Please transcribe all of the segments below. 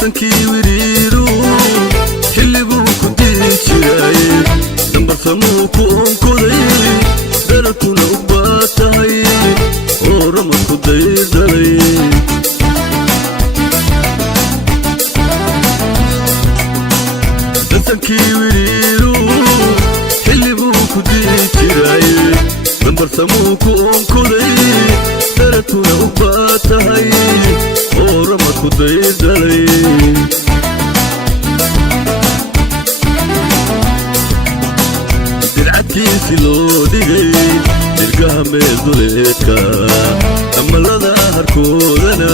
dadkii wiriiru xilligu ku dijiray dambar samuu ku onkoday daratuna u baatahay oo ramad ku daydalay dadkii wiriiru xilligu ku dijiray dambar samuu ku onkoday daratuna u baatahay oo ramad ku daydalay dircadkiisi loo dhigay dirgaha meelduleedka amalada harkoodana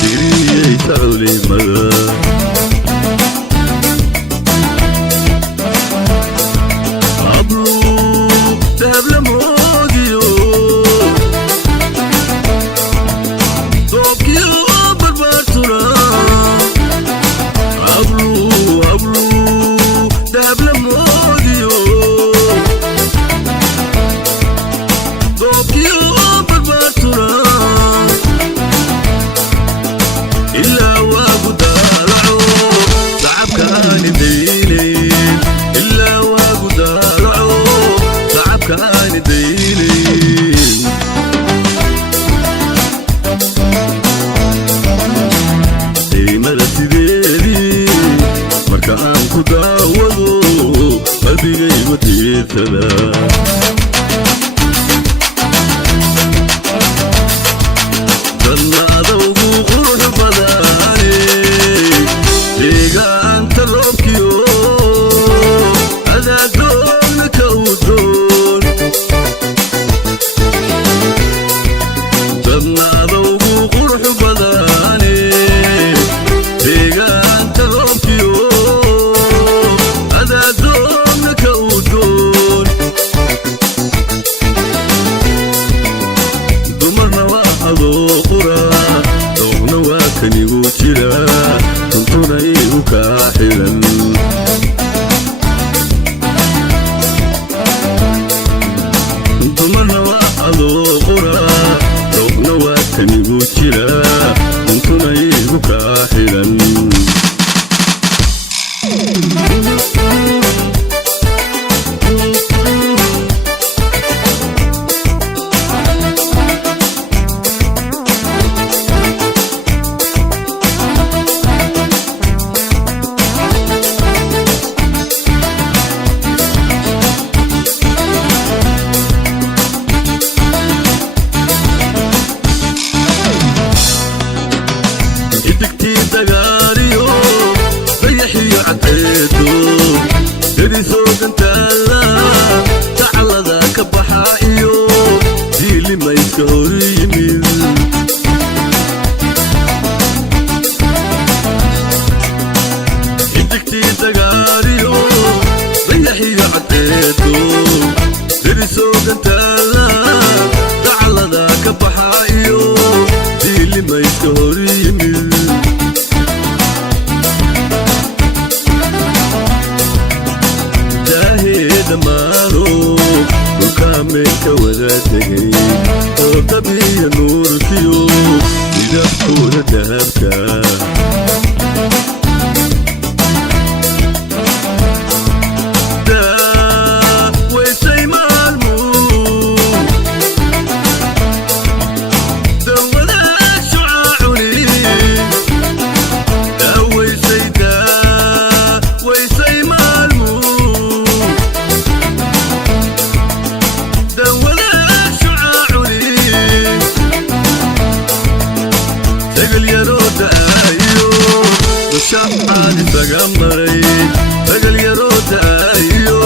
digriyeysa culimada marka aan ku daawado qalbigaygu tiirtada dannaada ugu qurux badane deegaanta roobkiyo adaadoogna ka udoon dannaada ugu qurux badane deegaanta roobkiyo adaadoogna ka udoon dumarna waa adoo qura doogna waa kanigu jira runtuna igu kaa xilan dumarna waa adoo qura doogna waa kanigu jira runtuna igu kaa xilan idigtii dagaaliyo dayaxiyo cadceedo derisoo gantaala tacallada ka baxa iyo diilimayska hor yimid idigtii dagaaliyo dayaxiyo cadceedo derisoo gantaala tacallada ka baxa iyo diilimayska hor yimid damaano dhulkaa meelka wada tegay oo dabiya nuurkiyo midabkooda dahabka daawaysay maalmu dawada shucaacuni daawaysay maalmu رجل يرد أيو وشحاد فجمري رجل يرد أيو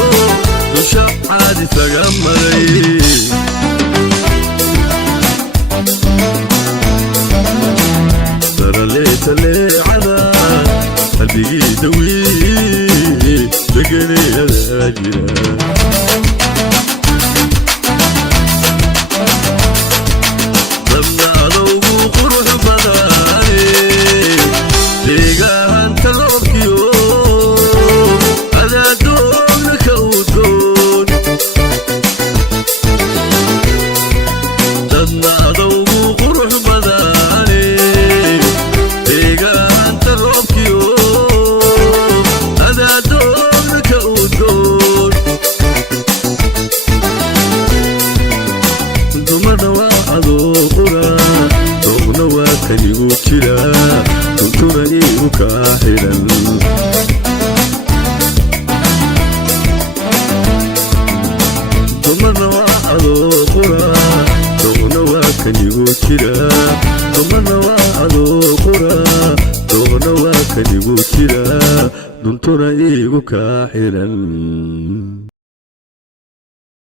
وشحاد فجمري ترى ليت لي على قلبي دوي بقني الأجيال dadna adowgu qurux badane deegaanta roobki dumana waa adoo qura doona waa kan igu jira duntuna igu kaa xiran